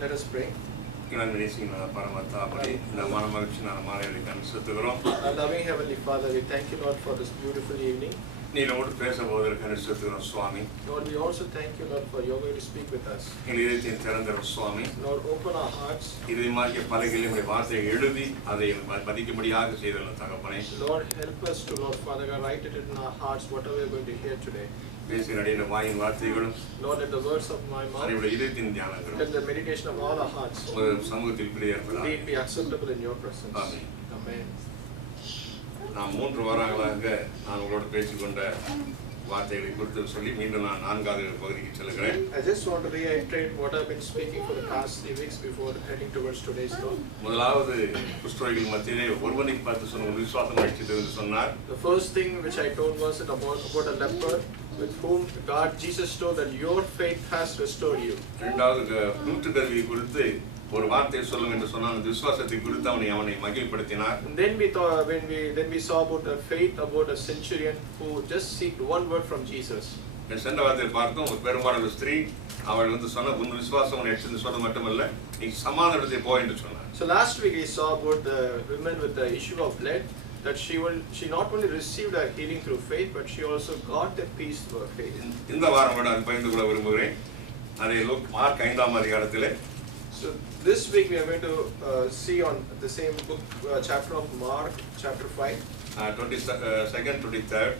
Let us pray. Loving Heavenly Father, we thank you, Lord, for this beautiful evening. Lord, we also thank you, Lord, for your way to speak with us. Lord, open our hearts. Lord, help us to, Lord, Father God, write it in our hearts, whatever we are going to hear today. Lord, let the words of my mouth, let the meditation of all our hearts be acceptable in your presence. Amen. Amen. நான் 3 வாரங்களாக நான் உங்களோட பேசிக்கொண்ட வார்த்தைகளை குறித்து சொல்லி மீண்டும் நான் 4வது பகுதிக்கு செல்கிறேன். I just want to reiterate what I've been speaking for the past 3 weeks before heading towards today's talk. முதலாவது குஷ்டரோகிகள் மத்தியிலே ஒருவனை பார்த்து சொன்ன ஒரு விசுவாசம் அளித்தது என்று சொன்னார். The first thing which I told was about a leper with whom God Jesus told that your faith has restored you. இரண்டாவது நூற்றுக்கருவியை குறித்து ஒரு வார்த்தை சொல்லுங்க என்று சொன்ன அந்த விசுவாசத்தை குறித்து அவனை மகிழ்ப்படுத்தினார். Then we thought when we saw about the faith about a centurion who just seeked one word from Jesus. சென்ற வாரத்தில் பார்த்தோம் ஒரு பெரும்பாலான ஸ்திரீ அவள் சொன்ன உன் விசுவாசம் உன்னை ரட்சித்து சொன்னது மட்டுமல்ல நீ சமாதானத்தை போ என்று சொன்னார். So last week we saw about the woman with the issue of blood that she not only received her healing through faith but she also got the peace through her faith. இந்த வாரம் கூட அது பகிர்ந்து கொள்ள விரும்புகிறேன். அதை மார்க் 5ஆம் அதிகாரத்திலே. So this week we are going to see on the same book chapter of Mark chapter 5 22nd 23rd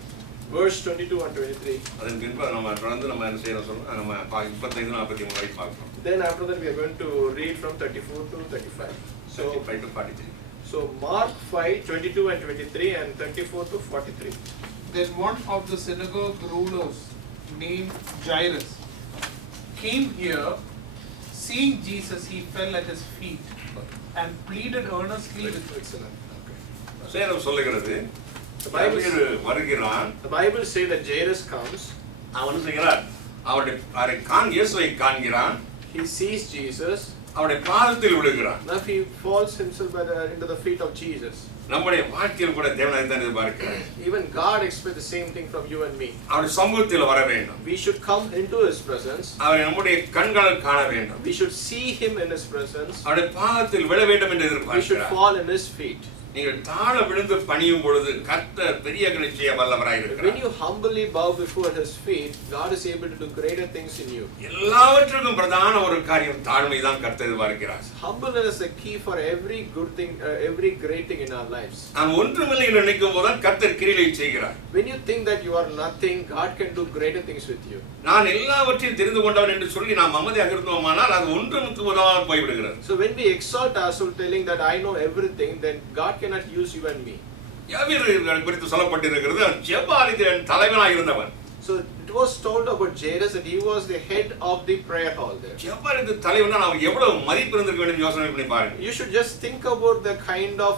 verse 22 and 23. அதன் பின்பு நம்ம தொடர்ந்து நம்ம என்ன செய்யணும் சொல்றோம் நம்ம 25 43 வரை பார்ப்போம். Then after that we are going to read from 34 to 35. So 35 to 43. So Mark 5 22 and 23 and 34 to 43. Then one of the synagogue rulers named Jairus came here. Seeing Jesus, he fell at his feet and pleaded earnestly with him. சேரம் சொல்லுகிறது The Bible வருகிறான். The Bible says that Jairus comes. அவன் செய்கிறான் அவருடைய இயேசுவை காண்கிறான். He sees Jesus. அவருடைய பாதத்தில் விழுகிறான். Now he falls himself into the feet of Jesus. நம்முடைய வாழ்க்கையில் கூட தேவனை தான் எதிர்பார்க்கிறார். Even God expects the same thing from you and me. அவருடைய சமூகத்தில் வர வேண்டும். We should come into his presence. அவரை நம்முடைய கண்களால் காண வேண்டும். We should see him in his presence. அவருடைய பாதத்தில் விழ வேண்டும் என்று எதிர்பார்க்கிறார். We should fall in his feet. நீங்கள் தாழ விழுந்து பணியும் பொழுது கர்த்தர் பெரிய காரியங்களை செய்ய வல்லவராய் இருக்கிறார். When you humbly bow before his feet, God is able to do greater things in you. எல்லாவற்றுக்கும் பிரதான ஒரு காரியம் தாழ்மை தான் கர்த்தர் எதிர்பார்க்கிறார். Humbleness is the key for every good thing, every great thing in our lives. நான் ஒன்றுமில்லை என்று நினைக்கும் போது கர்த்தர் கிரியைகளை செய்கிறார். When you think that you are nothing, God can do greater things with you. நான் எல்லாவற்றையும் தெரிந்து கொண்டவன் என்று சொல்லி நாம் அமைதியாக இருந்தோமானால் அது ஒன்றுக்கு உதவாமல் போய்விடுகிறது. So when we exalt ourselves telling that I know everything, then God cannot use you and me. யாவீர் குறித்து சொல்லப்பட்டிருக்கிறது ஜெப ஆலயத்தின் தலைவனாக இருந்தவன். So it was told about Jairus that he was the head of the prayer hall there. ஜெப ஆலயத்தின் தலைவனா அவன் எவ்வளவு மதிப்பு இருந்திருக்க வேண்டும் யோசனை பண்ணி பாருங்க. You should just think about the kind of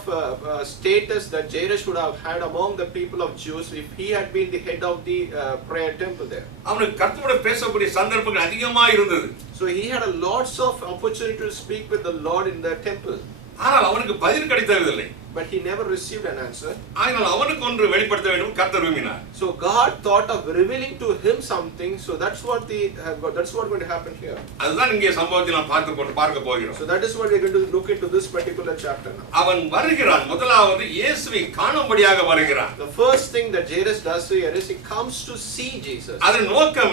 status that Jairus should have had among the people of Jews if he had been the head of the prayer temple there. அவனுக்கு கர்த்தரோடு பேசக்கூடிய சந்தர்ப்பங்கள் அதிகமா இருந்தது. So he had a lots of opportunity to speak with the Lord in the temple. ஆனால் அவனுக்கு பதில் கிடைத்ததில்லை. But he never received an answer. ஆனால் அவனுக்கு ஒன்று வெளிப்படுத்த வேண்டும் கர்த்தர் விரும்பினார். So God thought of revealing to him something. So that's what going to happen here. அதுதான் இங்கே சம்பவத்தை நாம் பார்க்க போகிறோம். So that is what we are going to look into this particular chapter now. அவன் வருகிறான். முதலாவது இயேசுவை காணும்படியாக வருகிறான். The first thing that Jairus does here is he comes to see Jesus. அதன் நோக்கம்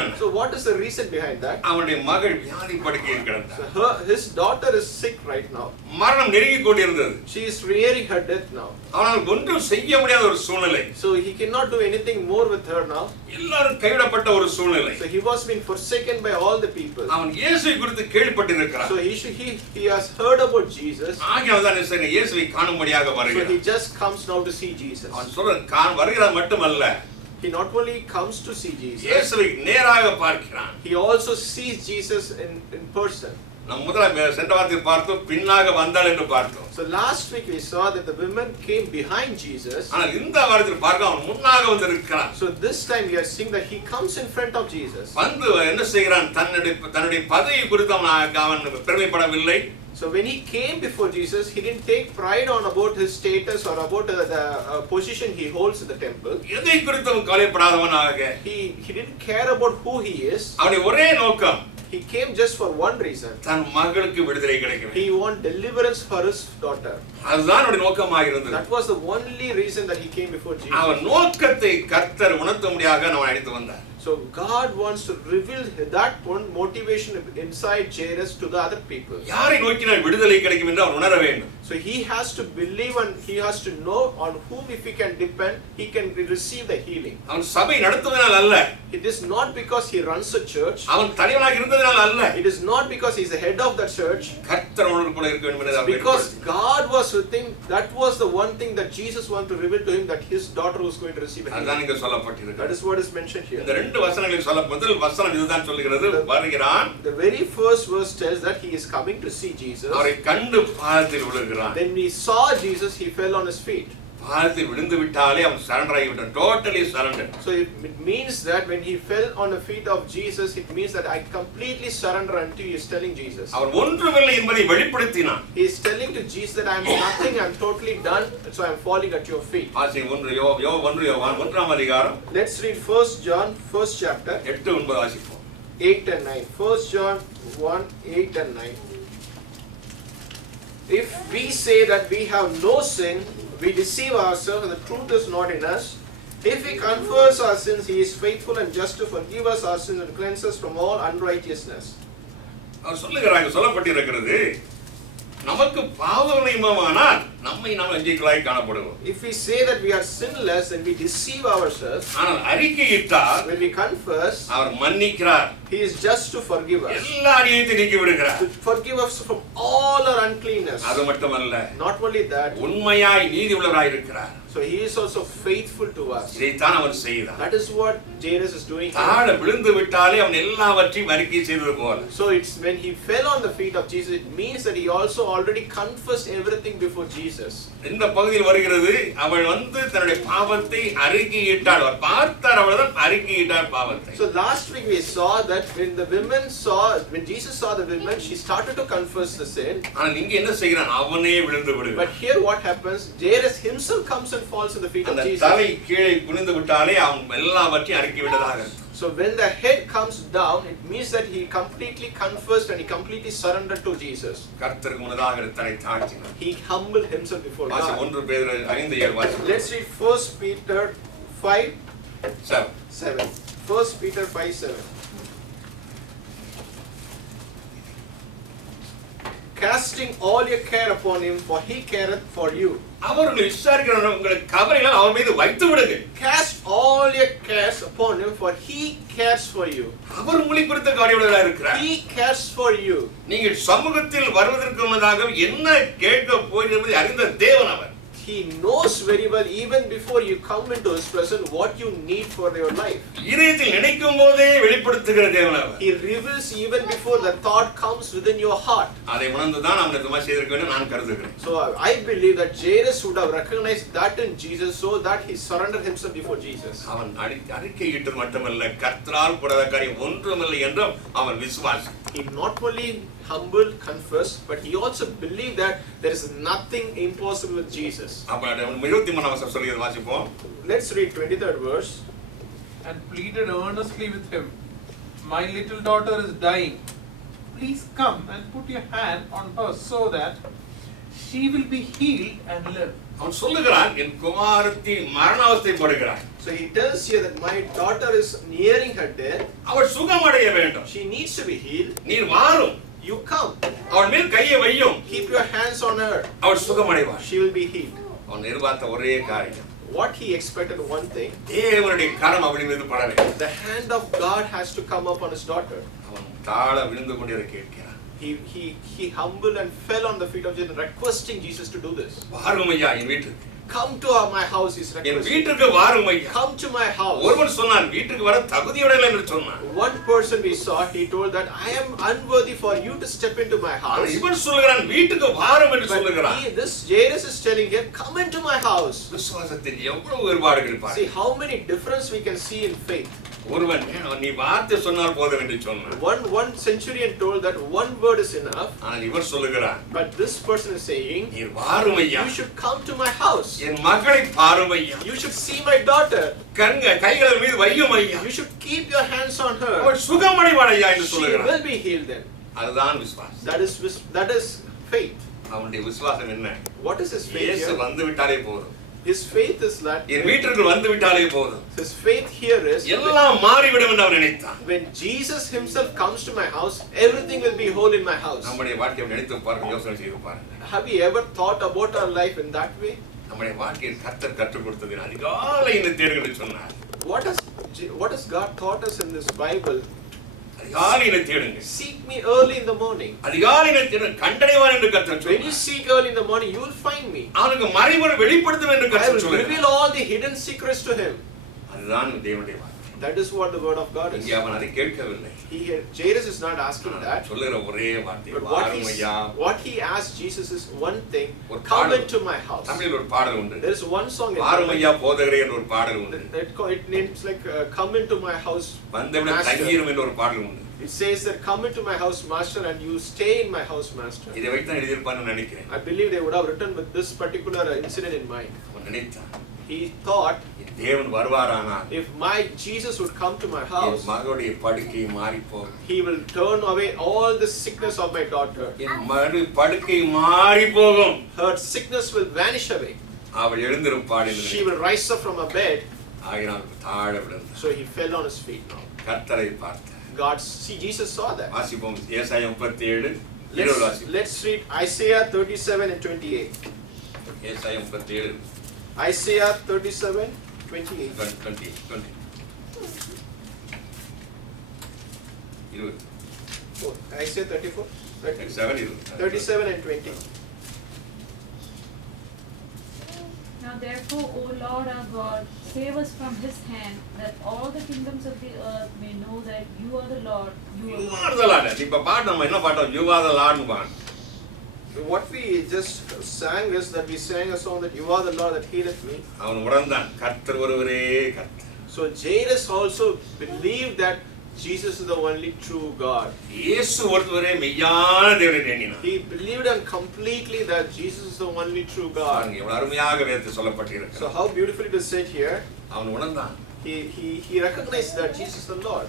என்ன? So what is the reason behind that? அவனுடைய மகள் வியாதி படுக்கையில் கிடந்தாள். So his daughter is sick right now. மரணம் நெருங்கி கொண்டிருந்தது. She is nearing her death now. அவனால் ஒன்றும் செய்ய முடியாத ஒரு சூழ்நிலை. So he cannot do anything more with her now. எல்லாரும் கைவிடப்பட்ட ஒரு சூழ்நிலை. So he was being forsaken by all the people. அவன் இயேசுவை குறித்து கேள்விப்பட்டிருக்கிறான். So he has heard about Jesus. ஆகையால் தான் இயேசுவை காணும்படியாக வருகிறான். So he just comes now to see Jesus. அவன் சொல்றான் வருகிறான் மட்டுமல்ல. He not only comes to see Jesus. இயேசுவை நேராக பார்க்கிறான். He also sees Jesus in person. நாம் முதல்ல சென்ற வாரத்தில் பார்த்தோம் பின்னாக வந்தாள் என்று பார்த்தோம். So last week we saw that the women came behind Jesus. ஆனால் இந்த வாரத்தில் பார்க்க அவன் முன்னாக வந்திருக்கிறான். So this time we are seeing that he comes in front of Jesus. வந்து என்ன செய்கிறான் தன்னுடைய பதவி குறித்து அவன் பெருமைப்படவில்லை. So when he came before Jesus, he didn't take pride on about his status or about the position he holds in the temple. எதை குறித்தும் கவலைப்படாதவனாக He didn't care about who he is. அவனுடைய ஒரே நோக்கம் He came just for one reason. தன் மகளுக்கு விடுதலை கிடைக்க வேண்டும். He want deliverance for his daughter. அதுதான் அவருடைய நோக்கமாக இருந்தது. That was the only reason that he came before Jesus. அவர் நோக்கத்தை கர்த்தர் உணர்த்தும்படியாக நம்மை அழைத்து வந்தார். So God wants to reveal that one motivation inside Jairus to the other people. யாரை நோக்கினால் விடுதலை கிடைக்கும் என்று அவர் உணர வேண்டும். So he has to believe and he has to know on whom if he can depend, he can receive the healing. அவன் சபை நடத்துவதனால் அல்ல. It is not because he runs a church. அவன் தலைவனாக இருந்ததனால் அல்ல. It is not because he is the head of the church. கர்த்தர் அவனோடு கூட இருக்க வேண்டும் என்று Because God was with him. That was the one thing that Jesus wanted to reveal to him, that his daughter was going to receive healing. அதுதான் இங்க சொல்லப்பட்டிருக்கிறது. That is what is mentioned here. இந்த ரெண்டு வசனங்களில் சொல்ல முதல் வசனம் இதுதான் சொல்லுகிறது. வருகிறான். The very first verse tells that he is coming to see Jesus. அவரை கண்டு பாதத்தில் விழுகிறான். Then we saw Jesus, he fell on his feet. பாதத்தில் விழுந்து விட்டாலே அவன் சரண்டர் ஆகிவிட்டான். Totally surrender. So it means that when he fell on the feet of Jesus, it means that I completely surrender unto you. He is telling Jesus. அவன் ஒன்றுமில்லை என்பதை வெளிப்படுத்தினான். He is telling to Jesus that I am nothing, I am totally done, so I am falling at your feet. ஆசி 1 யோவான் 1ஆம் அதிகாரம். Let's read 1 John, first chapter, 8-9 வாசிப்போம். 8 and 9. 1 John 1, 8 and 9. If we say that we have no sin, we deceive ourselves and the truth is not in us. If we confess our sins, he is faithful and just to forgive us our sins and cleanse us from all unrighteousness. அவர் சொல்லுகிறாங்க, சொல்லப்பட்டிருக்கிறது, நமக்கு பாவமயமானால் நம்மை நாம் வஞ்சிக்கலாய் காணப்படுவோம். If we say that we are sinless and we deceive ourselves, ஆனால் அறிக்கையிட்டால் when we confess, அவர் மன்னிக்கிறார். he is just to forgive us. எல்லா அநியாயத்தையும் நீக்கி விடுகிறார். To forgive us from all our uncleanness. அது மட்டுமல்ல, Not only that, உண்மையாய் நீதி உள்ளவராய் இருக்கிறார். so he is also faithful to us. இதைத்தான் அவர் செய்தார். That is what Jairus is doing here. தாழ விழுந்து விட்டாலே அவன் எல்லாவற்றையும் அறிக்கை செய்தது போல. So it's when he fell on the feet of Jesus, it means that he also already confessed everything before Jesus. இந்த பகுதியில் வருகிறது, அவள் வந்து தன்னுடைய பாவத்தை அறிக்கையிட்டாள். அவர் பார்த்தார், அவள்தான் அறிக்கையிட்டாள் பாவத்தை. So last week we saw that when Jesus saw the women, she started to confess the sin. ஆனால் இங்க என்ன செய்கிறான்? அவனே விழுந்து விடுகிறான். But here what happens? Jairus himself comes and falls in the feet of அந்த Jesus. தலை கீழே குனிந்து விட்டாலே அவன் எல்லாவற்றையும் அறிக்கை விட்டதாக. So when the head comes down, it means that he completely confessed and he completely surrendered to Jesus. கர்த்தருக்கு முன்னதாக தன்னை தாழ்த்தினார். He humbled himself before வாசி God. 1 பேதுரு 5:7 வாசி. Let's read 1 Peter 5:7. 7. 1 Peter 5:7. Casting all your care upon him, for he careth for you. அவர்களை விசாரிக்கிற உங்களுக்கு கவலைகள் அவர் மீது வைத்து விடுங்க. Cast all your cares upon him, for he cares for you. அவர் உங்களை குறித்து கவலையுள்ளவராய் இருக்கிறார். He cares for you. நீங்கள் சமூகத்தில் வருவதற்கு முன்னதாக என்ன கேட்க போகிறீர்கள் என்பதை அறிந்த தேவன் அவர். He knows very well, even before you come into his presence, what you need for your life. இதயத்தில் நினைக்கும் போதே வெளிப்படுத்துகிற தேவன் அவர். He reveals even before the thought comes within your heart. அதை உணர்ந்துதான் அவன் இந்த மாதிரி செய்திருக்க வேண்டும் நான் கருதுகிறேன். So I believe that Jairus would have recognized that in Jesus, so that he surrendered himself before Jesus. அவன் அறிக்கையிட்டு மட்டுமல்ல, கர்த்தரால் கூடாத காரியம் ஒன்றுமில்லை என்றும் அவன் விசுவாசி. He not only humble, confessed, but he also believed that there is nothing impossible with Jesus. அப்ப 23ஆம் வசனம் சொல்லுகிறது வாசிப்போம். Let's read 23rd verse. And pleaded earnestly with him, my little daughter is dying. Please come and put your hand on her so that she will be healed and live. அவன் சொல்லுகிறான், என் குமாரத்தி மரணாவஸ்தை படுகிறாள். So he tells here that my daughter is nearing her death. அவள் சுகமடைய வேண்டும். She needs to be healed. நீர் வாரும். You come. அவள் மேல் கையை வையும். Keep your hands on her. அவள் சுகமடைவாள். She will be healed. அவன் எதிர்பார்த்த ஒரே காரியம், What he expected one thing. தேவனுடைய கரம் அவள் மீது பட வேண்டும். The hand of God has to come upon his daughter. அவன் தாழ விழுந்து கொண்டே கேட்கிறான். He humbled and fell on the feet of Jesus, requesting Jesus to do this. வாரும் ஐயா என் வீட்டுக்கு. Come to my house, he's என் requesting. வீட்டுக்கு வாரும் ஐயா. Come to my house. ஒருவன் சொன்னான், வீட்டுக்கு வர தகுதியுடையவன் என்று சொன்னான். One person we saw, he told that I am unworthy for you to step into my house. இவன் சொல்லுகிறான், வீட்டுக்கு வாரும் என்று But சொல்லுகிறான். this Jairus is telling him, come into my house. விசுவாசத்தில் எவ்வளவு வேறுபாடுகள் பாரு. See how many difference we can see in faith. ஒருவன் நீ வார்த்தை சொன்னால் போதும் என்று சொன்னான். One centurion told that one word is enough. ஆனால் இவர் சொல்லுகிறார், But this person is saying, நீர் வாரும் ஐயா, you should come to my house. என் மகளை பாரும் ஐயா, You should see my daughter. கைகள் மீது வையும் ஐயா, You should keep your hands on her. அவள் சுகமடைவாள் ஐயா என்று She சொல்லுகிறார். will be healed then. அதுதான் விசுவாசம். That is faith. அவனுடைய விசுவாசம் என்ன? What is his faith இயேசு here? வந்து விட்டாலே போதும். His faith is that என் வீட்டிற்கு வந்து விட்டாலே போதும். his faith here is எல்லாம் மாறிவிடும் என்று அவன் நினைத்தான். when Jesus himself comes to my house, everything will be whole in my house. நம்முடைய வாழ்க்கையை நினைத்து பாருங்க, யோசனை செய்து பாருங்க. Have you ever thought about our life in that way? நம்முடைய வாழ்க்கையை கர்த்தர் கற்றுக் கொடுத்தது அதிகாலை இந்த தேடுகள் சொன்னார். What has God taught us in this Bible? அதிகாலையில தேடுங்க. Seek me early in the morning. அதிகாலையில தேடுங்க, கண்டடைவான் என்று கர்த்தர் சொன்னார். When you seek early in the morning, you will find me. அவனுக்கு மறைபொருள் வெளிப்படுத்தும் என்று I கர்த்தர் will சொல்றார். reveal all the hidden secrets to him. அதுதான் தேவனுடைய வார்த்தை. That is what the word of God is. இங்கே அவன் அதை கேட்கவில்லை. Jairus is not asking that. சொல்லுகிற ஒரே வார்த்தை, But வாரும் ஐயா. what he asked Jesus is one thing, ஒரு come பாடல். into my house. தமிழில் ஒரு பாடல் உண்டு. There is one song in வாரும் Tamil. ஐயா போதகரே என்ற ஒரு பாடல் உண்டு. It names like come into my house. வந்தவிட தங்கியிரும் என்ற ஒரு பாடல் உண்டு. It says that come into my house, master, and you stay in my house, master. இதை வைத்து தான் எழுதியிருப்பான்னு நினைக்கிறேன். I believe they would have written with this particular incident in mind. அவன் நினைத்தான், He thought, தேவன் வருவாரானால் if my Jesus would come to my house, என் மகளுடைய படுக்கை மாறி போகும். he will turn away all the sickness of my daughter. என் மகள் படுக்கை மாறி போகும். Her sickness will vanish away. அவள் எழுந்திருப்பாள் என்று She will rise up from her bed. ஆகினால் தாழ விழுந்தான். So he fell on his feet now. கர்த்தரை பார்த்தார். Jesus saw that. வாசிப்போம் ஏசாயா 37 20 வாசிப்போம். Let's read Isaiah 37 and 28. ஏசாயா 37 Isaiah 37, 28. 20 20 Oh, Isaiah 34? 37 and 20. Now therefore, O Lord our God, save us from his hand, that all the kingdoms of the earth may know that you are the Lord, you are You God. are the Lord. இப்ப பாட்டு நம்ம என்ன பாட்டோம்? You are the Lord பான். What we just sang is that we sang a song that you are the Lord that healeth me. அவன் உணர்ந்தான் கர்த்தர் ஒருவரே கர்த்தர். So Jairus also believed that Jesus is the only true God. இயேசு ஒருவரே மெய்யான தேவனை எண்ணினான். He believed and completely that Jesus is the only true God. பாருங்க எவ்வளவு அருமையாக வேதத்தில் சொல்லப்பட்டிருக்கு. So how beautifully it is said here. அவன் உணர்ந்தான். He recognized that Jesus is the Lord.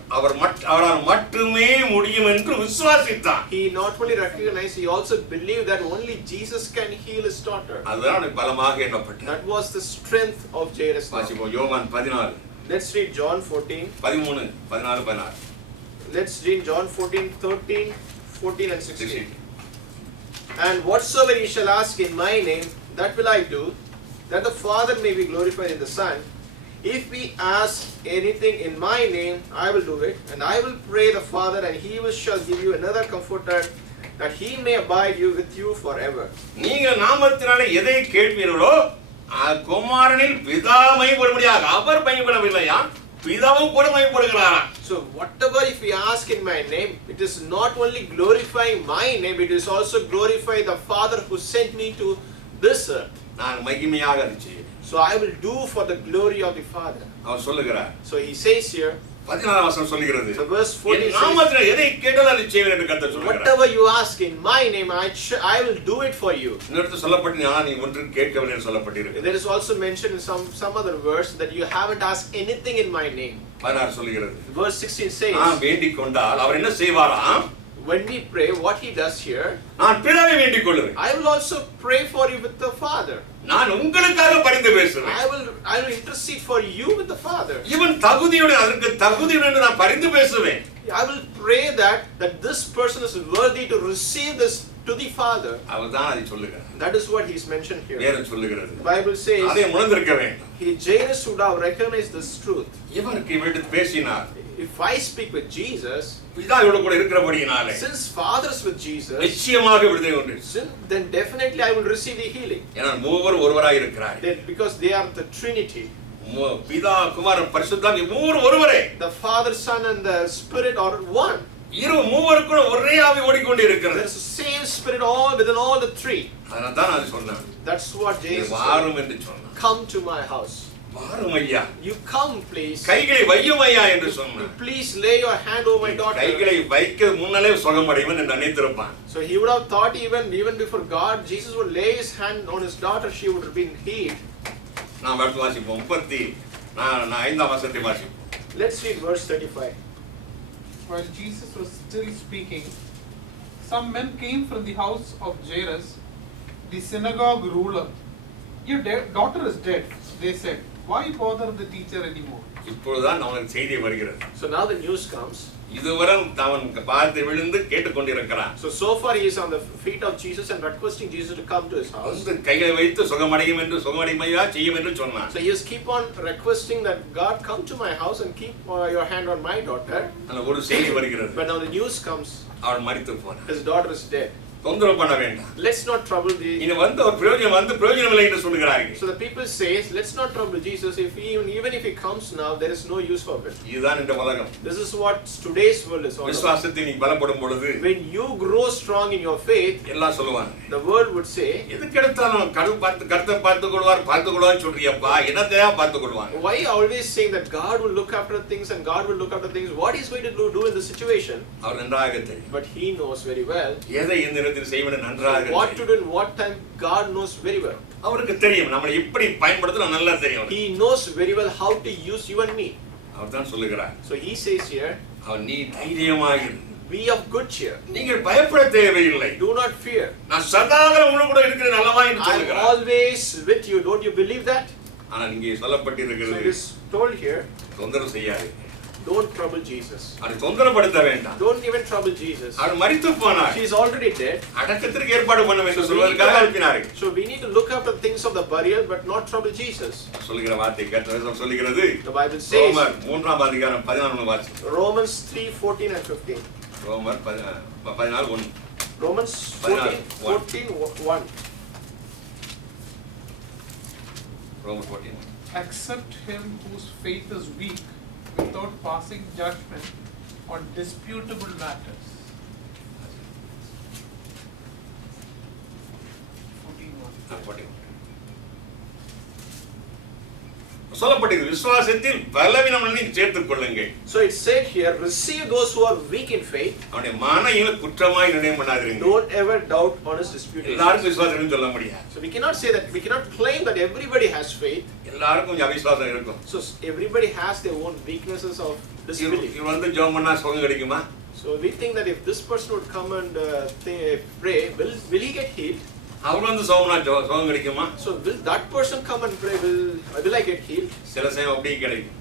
அவரால் மட்டுமே முடியும் என்று விசுவாசித்தான். He not only recognized, he also believed that only Jesus can heal his daughter. அதுதான் அவனுக்கு பலமாக எண்ணப்பட்டது. That was the strength of Jairus. வாசிப்போம் யோவான் 14 Let's read John 14. 13 14 16. Let's read John 14, 13, 14 and 16. And whatsoever ye shall ask in my name, that will I do, that the Father may be glorified in the Son. If we ask anything in my name, I will do it, and I will pray the Father, and he shall give you another comforter, that he may abide with you forever. நீங்கள் நாமத்தினாலே எதை கேட்பீர்களோ குமாரனில் பிதா மகிமைப்படும்படியாக அவர் மகிமைப்படவில்லையா பிதாவும் கூட மகிமைப்படுகிறாராம். So whatever if we ask in my name, it is not only glorifying my name, it is also glorify the Father who sent me to this earth. நான் மகிமையாக அதை செய்வேன். So I will do for the glory of the Father. அவர் சொல்லுகிறார். So he says here, 14 வசனம் சொல்லுகிறது. so verse 14 says, நாமத்தினாலே எதை கேட்டாலும் அதை செய்வேன் என்று கர்த்தர் சொல்கிறார். whatever you ask in my name, I will do it for you. இன்னொரு சொல்லப்பட்டு நான் நீ ஒன்று கேட்கவில்லை என்று சொல்லப்பட்டிருக்கு. There is also mentioned in some other verse that you haven't asked anything in my name. 16 சொல்லுகிறது. Verse 16 says, நான் வேண்டிக் கொண்டால் அவர் என்ன செய்வாராம்? when we pray, what he does here, நான் பிதாவை வேண்டிக் கொள்வேன். I will also pray for you with the Father. நான் உங்களுக்காக பரிந்து பேசுவேன். I will intercede for you with the Father. இவன் தகுதியுடன் அதற்கு தகுதியுடன் என்று நான் பரிந்து பேசுவேன். I will pray that this person is worthy to receive this to the Father. அவர்தான் அதை சொல்லுகிறார். That is what he's mentioned here. வேதம் சொல்லுகிறது. The Bible says, அதை உணர்ந்திருக்க வேண்டும். Jairus should have recognized this truth. இவருக்கு இவரிடம் பேசினார். If I speak with Jesus, பிதாவோடு கூட இருக்கிறபடியினாலே since Father is with Jesus, நிச்சயமாக விடுதலை உண்டு. then definitely I will receive the healing. ஏன்னா மூவர் ஒருவராய் இருக்கிறார்கள். Because they are the Trinity. பிதா குமாரன் பரிசுத்தாவி மூவர் ஒருவரே. The Father, Son and the Spirit are one. இரு மூவருக்குள்ள ஒரே ஆவி ஓடிக்கொண்டே இருக்கிறது. There is the same Spirit all within all the three. அதனால தான் அது சொன்னான். That's what Jesus வாரும் என்று சொன்னான். Come to my house. வாரும் ஐயா, You come, please. கைகளை வையும் ஐயா என்று சொன்னான். Please lay your hand over my daughter. கைகளை வைக்க முன்னாலே சுகமடைவன் என்று நினைத்திருப்பான். So he would have thought even before God, Jesus would lay his hand on his daughter, she would have been healed. நாம் அடுத்து வாசிப்போம். 5ஆம் வசனத்தை வாசிப்போம். Let's read verse 35. While Jesus was still speaking, some men came from the house of Jairus, the synagogue ruler. Your daughter is dead, they said. Why bother the teacher anymore? இப்பொழுதுதான் அவனுக்கு செய்தி வருகிறது. So now the news comes. இதுவரை அவன் பார்த்து விழுந்து கேட்டுக்கொண்டிருக்கிறான். So far he is on the feet of Jesus and requesting Jesus to come to his house. வந்து கைகளை வைத்து சுகமடையும் என்று சுகமடைமையா செய்யும் என்று சொன்னான். So he is keep on requesting that God come to my house and keep your hand on my daughter. அந்த ஒரு செய்தி வருகிறது. But now the news comes. அவன் மரித்து போனான். His daughter is dead. தொந்தரவு பண்ண வேண்டாம். Let's not trouble the. இனி வந்து ஒரு பிரயோஜனம் இல்லை என்று சொல்கிறார்கள். So the people say, let's not trouble Jesus. Even if he comes now, there is no use for it. இதுதான் இந்த உலகம். This is what today's world is all about. விசுவாசத்தில் நீ பலப்படும் பொழுது When you grow strong in your faith, எல்லாம் சொல்லுவாங்க. the world would say, எதுக்கு எடுத்தாலும் கர்த்தர் பார்த்துக்கொள்வார் சொல்றியப்பா, என்னத்தையா பார்த்துக்கொள்வாங்க. why always saying that God will look after things and God will look after things? What is going to do in this situation? அவர் நன்றாக தெரியும். But he knows very well. எதை எந்த நேரத்தில் செய்வது நன்றாக What to do in what time, God knows very well. அவருக்கு தெரியும் நம்மளை எப்படி பயன்படுத்தணும் நல்லா தெரியும். He knows very well how to use you and me. அவர் தான் சொல்லுகிறார். So he says here, அவன் நீ தைரியமாக இரு. be of good cheer. நீங்கள் பயப்பட தேவையில்லை. Do not fear. நான் சதாகாலம் உங்களோடு கூட இருக்கிறேன் அல்லவா என்று I am சொல்லுகிறார். always with you. Don't you believe that? ஆனா இங்கே So சொல்லப்பட்டிருக்கிறது, it is told here, தொந்தரவு செய்யாதே. don't trouble Jesus. அவனை தொந்தரப்படுத்த வேண்டாம். Don't even trouble Jesus. அவன் மரித்து போனார். She is already dead. அடக்கத்திற்கு ஏற்பாடு பண்ண வேண்டும் சொல்வதற்காக அனுப்பினார்கள். So we need to look after things of the burial but not trouble Jesus. சொல்லுகிற வார்த்தை கேட்டது சொல்லுகிறது. The Bible says, ரோமர் 3ஆம் அதிகாரம் 14 வாசி. Romans 3:14 and 15. ரோமர் 14:1. Romans 14:1. ரோமர் 14. Accept him whose faith is weak, without passing judgment on disputable matters. 14:1. சொல்லப்பட்டது விசுவாசத்தில் பலவீனங்களை நீ சேர்த்துக் கொள்ளுங்கள். So it said here, receive those who are weak in faith. அவனுடைய மனையில குற்றமாய் நினைவு பண்ணாதீங்க. Don't ever doubt on his disputations. எல்லாருக்கும் விசுவாசம் சொல்ல முடியாது. So we cannot say that, we cannot claim that everybody has faith. எல்லாருக்கும் கொஞ்சம் அவிசுவாசம் இருக்கும். So everybody has their own weaknesses of disbelief. இவன் வந்து ஜெபம் பண்ணா சுகம் கிடைக்குமா? So we think that if this person would come and pray, will he get healed? அவர் வந்து சுகம் கிடைக்குமா? So will that person come and pray, will I get healed? சில சமயம் அப்படியே கிடைக்கும்.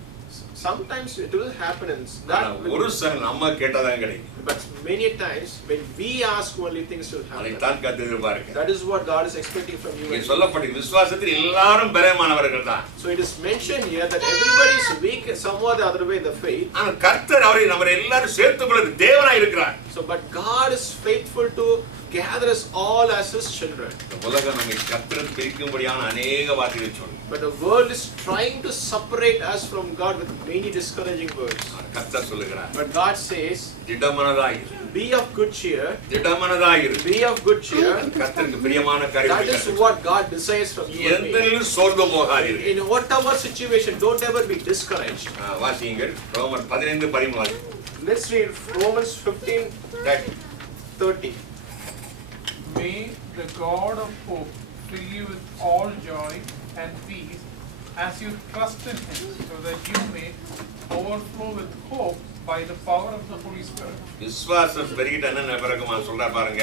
Sometimes it will happen and that will, ஒரு சமயம் நம்ம கேட்டதான் கிடைக்கும். but many times when we ask only things will happen. அதைத்தான் கர்த்தர் எதிர்பார்க்கிறார். That is what God is expecting from you. இங்கே சொல்லப்பட்ட விசுவாசத்தில் எல்லாரும் பலமானவர்கள் தான். So it is mentioned here that everybody is weak somewhat the other way in the faith. ஆனா கர்த்தர் அவரை நம்ம எல்லாரும் சேர்த்துக்கொள்ள தேவனாய் இருக்கிறார். So but God is faithful to gather us all as his children. உலகம் நம்மை கர்த்தர் பிரிக்கும்படியான அநேக வார்த்தைகளை சொல்லும். But the world is trying to separate us from God with many discouraging words. கர்த்தர் சொல்லுகிறார். But God says, திடமனதாய் இரு. be of good cheer. திடமனதாய் இரு. Be of good cheer. கர்த்தருக்கு பிரியமான That காரியத்தை is what God desires from you and me. எந்தனிலும் சோர்ந்து போகாதீர்கள். In whatever situation, don't ever be discouraged. வாசியுங்கள் ரோமர் 15:13. Let's read Romans 15:30. May the God of hope fill you with all joy and peace as you trust in him, so that you may overflow with hope by the power of the Holy Spirit. விசுவாசம் பெருகிட்ட என்ன பிறகுமா சொல்றார் பாருங்க,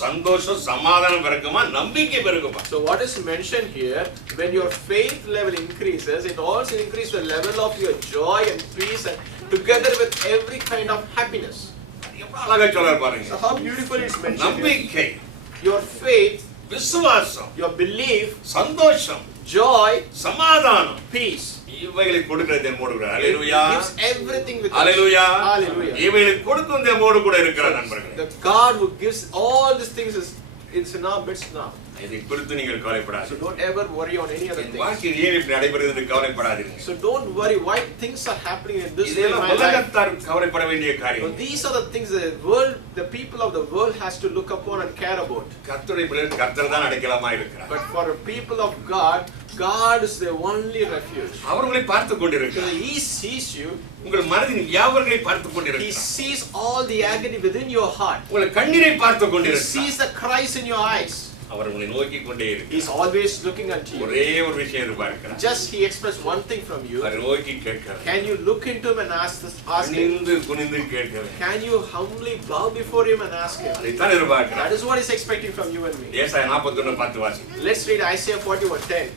சந்தோஷம் சமாதானம் பிறகுமா, நம்பிக்கை பிறகுமா. So what is mentioned here, when your faith level increases, it also increases the level of your joy and peace and together with every kind of happiness. எவ்வளவு அழகா சொல்றார் பாருங்க. So how beautiful it's mentioned here. நம்பிக்கை, Your faith, விசுவாசம், your belief, சந்தோஷம், joy, சமாதானம், peace. இவைகளை கொடுக்கிறது நம்மோடு கூட. He ஹalleluya. gives everything with us. ஹalleluya. Hallelujah. இவைகளை கொடுக்கும் நம்மோடு கூட இருக்கிறார் நண்பர்களே. The God who gives all these things is in our midst now. இதை குறித்து நீங்கள் So கவலைப்படாதீர்கள். don't ever worry on any other என் things. வாழ்க்கையில் ஏன் இப்படி நடைபெறுகிறது என்று கவலைப்படாதீர்கள். So don't worry why things are happening in this way in இதெல்லாம் my life. உலகத்தார் கவலைப்பட வேண்டிய So காரியம். these are the things the world, the people of the world has to look upon and care about. கர்த்தருடைய பிள்ளைகள் கர்த்தர் தான் அடைக்கலமா இருக்கிறார். But for the people of God, God is their only refuge. அவர்களை பார்த்து So கொண்டிருக்கிறார். He sees you. உங்கள் மனதின் வியாபாரங்களை பார்த்து He கொண்டிருக்கிறார். sees all the agony within your heart. உங்கள் கண்ணீரை பார்த்து He கொண்டிருக்கிறார். sees the cries in your eyes. அவர் உங்களை நோக்கி கொண்டே இருக்கிறார். He's always looking unto you. ஒரே ஒரு விஷயம் எதிர்பார்க்கிறார். Just He expressed one thing from you. அவர் நோக்கி கேட்கிறார். Can you look into Him and ask Him? குனிந்து குனிந்து கேட்கிறார். Can you humbly bow before Him and ask Him? அதைத்தான் எதிர்பார்க்கிறார். That is what He's expecting from you and me. ஏசாயா 41:10 வாசி. Let's read Isaiah 41:10.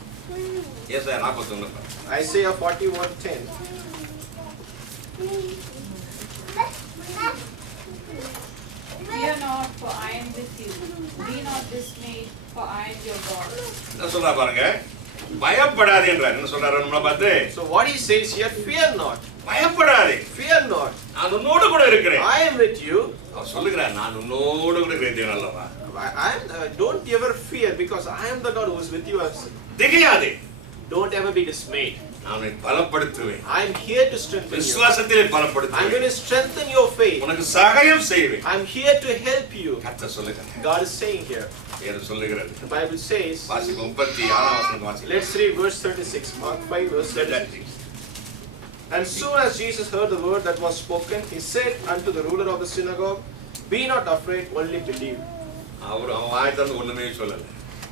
ஏசாயா 41:10. Isaiah 41:10. Fear not, for I am with you. Be not dismayed, for I am your God. என்ன சொல்றா பாருங்க, பயப்படாதே என்றார். என்ன சொல்றாரு நம்மள பார்த்து? So what He says here, fear not. பயப்படாதே, Fear not. நான் உன்னோடு கூட இருக்கிறேன். I am with you. அவர் சொல்லுகிறார், நான் உன்னோடு கூட இருக்கிறேன் அல்லவா. Don't ever fear because I am the God who is with you. திகையாதே, Don't ever be dismayed. நான் உன்னை பலப்படுத்துவேன். I am here to strengthen you. விசுவாசத்திலே I am பலப்படுத்துவேன். going to strengthen your faith. உனக்கு சகாயம் செய்வேன். I am here to help you. கர்த்தர் சொல்லுகிறார். God is saying here. வேறு சொல்லுகிறது. The Bible says, வாசிப்போம் 36ஆம் வசனம் வாசிப்போம். let's read verse 36. Mark 5 verse 36. And soon as Jesus heard the word that was spoken, he said unto the ruler of the synagogue, Be not afraid, only believe. அவர் அவன் வாய் திறந்து ஒண்ணுமே சொல்லல.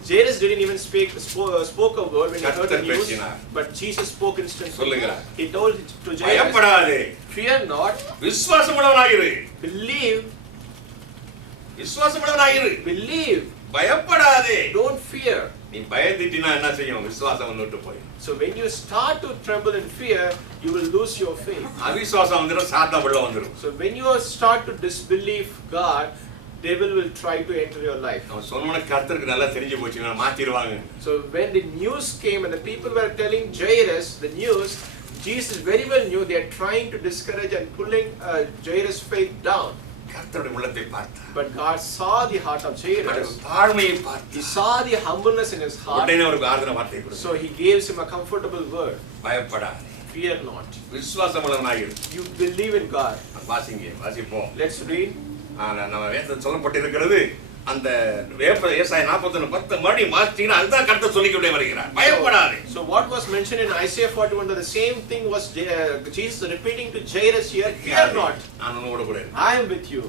Jairus didn't even spoke a word when he heard the கர்த்தர் news, பேசினார். but Jesus spoke instantly. சொல்லுகிறார். He told to Jairus, பயப்படாதே, Fear not, விசுவாசமுள்ளவனாயிரு. believe, விசுவாசமுள்ளவனாயிரு. believe, பயப்படாதே. don't fear. நீ பயந்துட்டினா என்ன செய்யும்? விசுவாசம் விட்டு போய். So when you start to tremble in fear, you will lose your faith. அவிசுவாசம் வந்துரும், சாத்தான் உள்ள வந்துரும். So when you start to disbelieve God, devil will try to enter your life. அவன் சொன்னவன கர்த்தருக்கு நல்லா தெரிஞ்சு போச்சு, நான் மாத்திடுவாங்க. So when the news came and the people were telling Jairus the news, Jesus very well knew they are trying to discourage and pulling Jairus' faith down. கர்த்தருடைய உள்ளத்தை பார்த்தார். But God saw the heart of Jairus. தாழ்மையை பார்த்தார். He saw the humbleness in his heart. உடனே அவருக்கு ஆறுதல் வார்த்தை கொடுத்தார். So he gives him a comfortable word. பயப்படாதே, Fear not. விசுவாசமுள்ளவனாயிரு. You believe in God. வாசிங்க, வாசிப்போம். Let's read. நம்ம வேதத்தில் சொல்லப்பட்டிருக்கிறது, அந்த ஏசாயா 41:10 மறுபடி மாத்தினா அதுதான் கர்த்தர் சொல்லிக்கொண்டே வருகிறார். பயப்படாதே. So what was mentioned in Isaiah 41, that the same thing was Jesus repeating to Jairus here, fear not, நான் உன்னோடு கூட இருக்கேன். I am with you.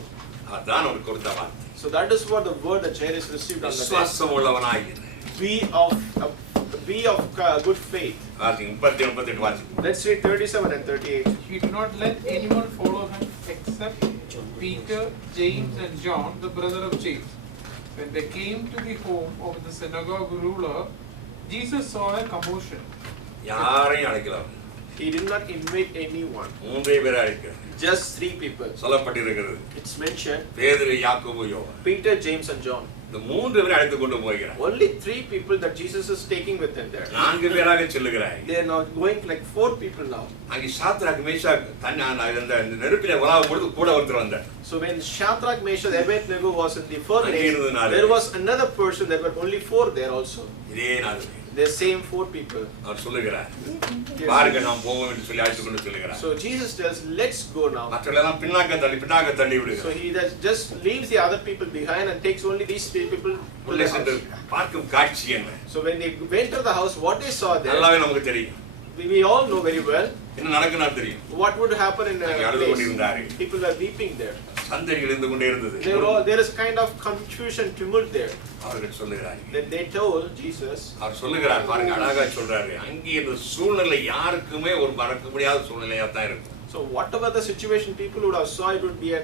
அதான் அவருக்கு கொடுத்த வார்த்தை. So that is what the word that Jairus received on the day. விசுவாசமுள்ளவனாயிரு. Be of good faith. வாசிங்க 38 வாசிங்க. Let's read 37 and 38. He did not let anyone follow him except Peter, James, and John, the brother of James. When they came to the home of the synagogue ruler, Jesus saw a commotion. யாரையும் அழைக்கலாம். He did not invite anyone. மூன்றே பேரை அழைக்கிறார். Just 3 people. சொல்லப்பட்டிருக்கிறது. It's mentioned பேதுரு, யாக்கோபு, யோவான். Peter, James and John. இந்த மூன்று பேரை அழைத்து கொண்டு போகிறார். Only 3 people that Jesus is taking with him there. 4 பேராக செல்லுகிறார். They are now going like 4 people now. அங்கே சாத்ராக் மேஷாக் அந்த நெருப்பிலே உலாவும் பொழுது கூட ஒருத்தர் வந்தார். So when Shadrach, Meshach, Abednego was in the furnace, அங்கே இருந்ததுனால there was another person. There were only 4 there also. இதே நாள் The same 4 people. அவர் சொல்லுகிறார், Yes. பாருங்க நாம் போவோம் என்று சொல்லி அழைத்து கொண்டு சொல்லுகிறார். So Jesus tells, let's go now. மற்றவர்களெல்லாம் பின்னாக தள்ளி So விடுகிறார். he just leaves the other people behind and takes only these 3 people to உள்ளே the சென்று house. பார்க்கும் காட்சி என்ன? So when they went to the house, what they saw there, நல்லாவே நமக்கு தெரியும். we all know very well என்ன நடக்குன்னா தெரியும். what would happen in அங்கே a அழுது place. கொண்டிருந்தார்கள். People were weeping there. சந்தடிகள் இருந்து கொண்டே இருந்தது. There is kind of confusion, tumult there. அவர்கள் சொல்லுகிறார்கள். Then they told Jesus, அவர் சொல்லுகிறார், பாருங்க அழகா சொல்றாரு, அங்கே இந்த சூழ்நிலை யாருக்குமே ஒரு மறக்க முடியாத சூழ்நிலையா தான் இருக்கும். so whatever the situation people would have saw, it would be a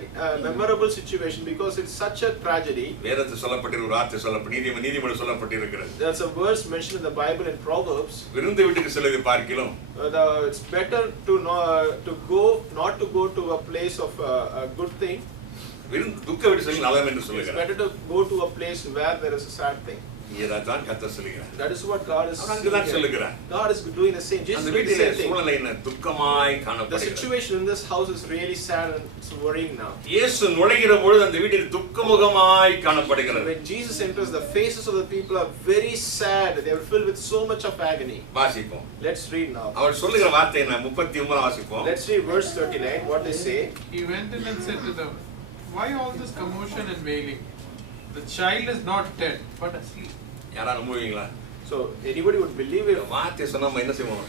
memorable situation because it's such a tragedy. வேதத்தில் சொல்லப்பட்டிருக்கிற ஒரு வார்த்தை நீதிமொழி சொல்லப்பட்டிருக்கிறது. There's a verse mentioned in the Bible in Proverbs. விருந்து வீட்டுக்கு செல்வதை பார்க்கிலும் It's better to not to go to a place of a good thing. துக்க வீட்டு செல்வது நல்லது என்று It's சொல்லுகிறார். better to go to a place where there is a sad thing. இதைத்தான் கர்த்தர் சொல்லுகிறார். That is what God is அவர் அங்குதான் saying here. சொல்லுகிறார். God is doing the same. Jesus அந்த is doing the வீட்டிலே same thing. சூழ்நிலை என்ன துக்கமாய் The காணப்படுகிறது. situation in this house is really sad and it's worrying now. இயேசு நுழைகிற பொழுது அந்த வீட்டில் துக்கமுகமாய் காணப்படுகிறது. When Jesus enters, the faces of the people are very sad. They are filled with so much of agony. வாசிப்போம். Let's read now. அவர் சொல்லுகிற வார்த்தை என்ன? 39 வாசிப்போம். Let's read verse 39. What they say. He went in and said to them, "Why all this commotion and wailing? The child is not dead, but asleep." யாரா நம்புவீங்களா? So anybody would believe இந்த it. வார்த்தை சொன்னா நம்ம என்ன செய்வோம்?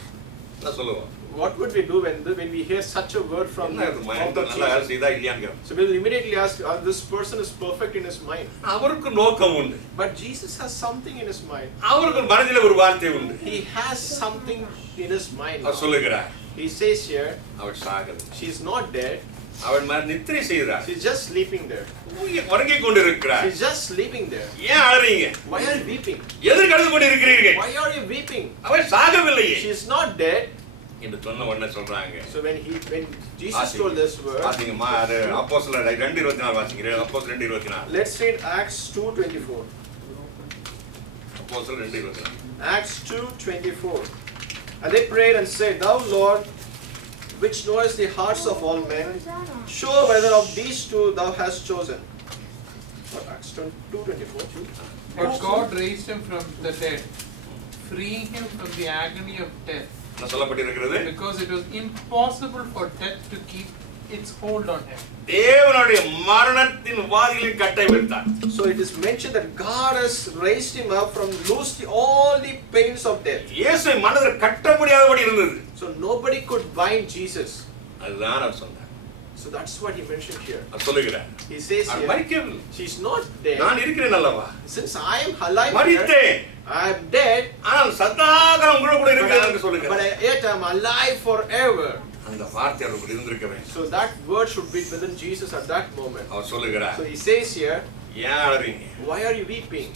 என்ன சொல்லுவோம்? What would we do when we hear such a word from என்ன இது the mouth of நல்லா வேலை Jesus? செய்தா இல்லையான்னு கேட்போம். So we'll immediately ask, this person is perfect in his mind. அவருக்கு நோக்கம் உண்டு. But Jesus has something in his mind. அவருக்கு மனதில் ஒரு வார்த்தை உண்டு. He has something in his mind. அவர் சொல்லுகிறார். He says here, அவள் சாகல. she is not dead. அவள் நித்திரை செய்கிறார். She's just sleeping there. உறங்கிக் கொண்டிருக்கிறார். She's just sleeping there. ஏன் அழறீங்க? Why are you weeping? எதற்கு அழுது கொண்டிருக்கிறீர்கள்? Why are you weeping? அவள் சாகவில்லையே She is not dead. என்று சொன்ன உடனே சொல்றாங்க. So when Jesus told this word, பாத்தீங்கம்மா அது அப்போஸ்தலர் 2:24 வாசிங்க. அப்போஸ்தலர் 2:24. let's read Acts 2:24. அப்போஸ்தலர் 2:24. Acts 2:24. And they prayed and said, "Thou Lord, which knowest the hearts of all men, show whether of these two thou hast chosen." What, Acts 2:24. But God raised him from the dead, freeing him from the agony of death, என்ன சொல்லப்பட்டிருக்கிறது? because it was impossible for death to keep its hold on him. தேவனுடைய மரணத்தின் வாதிலின் கட்டை விட்டார். So it is mentioned that God has raised him up from loose all the pains of death. இயேசுவை மனதில் கட்ட முடியாதபடி இருந்தது. So nobody could bind Jesus. அதுதான் அவர் சொன்னார். So that's what he mentioned here. அவர் சொல்லுகிறார். He says அவர் here, மரிக்கவில்லை. she's not dead. நான் இருக்கிறேன் அல்லவா? Since I am alive here, மரித்தேன். I am dead, ஆனால் சதாகாலம் உங்களோட கூட இருக்கிறேன் என்று but சொல்லுகிறார். yet I am alive forever. அந்த வார்த்தை அவருக்கு இருந்திருக்க வேண்டும். So that word should be within Jesus at that moment. அவர் சொல்லுகிறார். So he says here, ஏன் அழறீங்க? why are you weeping?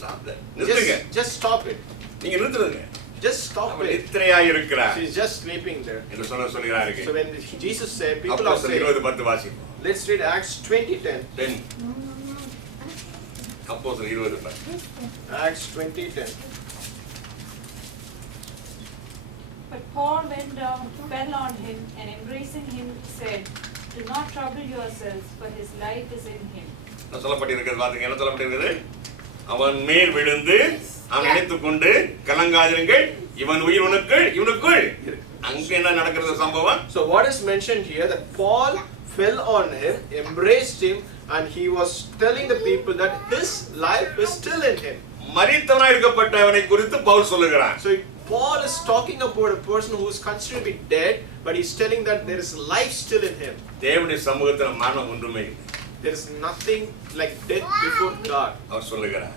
நிறுத்துங்க. Just stop it. நீங்க நிறுத்துங்க. Just stop அவர் it. நித்திரையாய் இருக்கிறார் She's just sleeping there. என்று சொல்லுகிறார்கள். So when Jesus said, people are அப்போஸ்தலர் saying, 20:10 வாசிப்போம். let's read Acts 20:10. 10 அப்போஸ்தலர் 20:10. Acts 20:10. But Paul went down, fell on him, and embracing him said, "Do not trouble yourselves, for his life is in him." என்ன சொல்லப்பட்டிருக்கிறது பாருங்க. என்ன சொல்லப்பட்டிருக்கிறது? அவன் மேல் விழுந்து அவன் நினைத்துக் கொண்டு கலங்காதிருங்கள், இவன் உயிர் இவனுக்குள். அங்க என்ன நடக்கிறது சம்பவம்? So what is mentioned here, that Paul fell on him, embraced him, and he was telling the people that his life is still in him. மரித்தவனாய் இருக்கப்பட்டவனை குறித்து பவுல் சொல்லுகிறான். So Paul is talking about a person who is considered to be dead, but he's telling that there is life still in him. தேவனுடைய சமூகத்தில் மரணம் ஒன்றுமே இல்லை. There is nothing like death before God. அவர் சொல்லுகிறார்.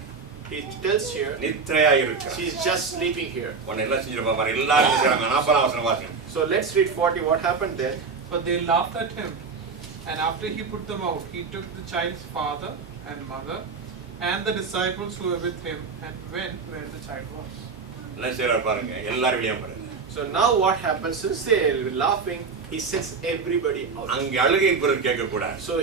He tells here, நித்திரையாய் இருக்கிறார். she is just sleeping here. உன்னை எல்லாம் செஞ்சிருப்பாங்க பாரு. எல்லாரும் செய்றாங்க. 40 வசனம் வாசிங்க. So let's read 40. What happened then? But they laughed at him, and after he put them out, he took the child's father and mother and the disciples who were with him and went where the child was. என்ன செய்றார் பாருங்க. எல்லாரும் வெளியே பாருங்க. So now what happens? Since they were laughing, he sends everybody out. அங்க அழுகையின் குரல் கேட்க கூடாது. So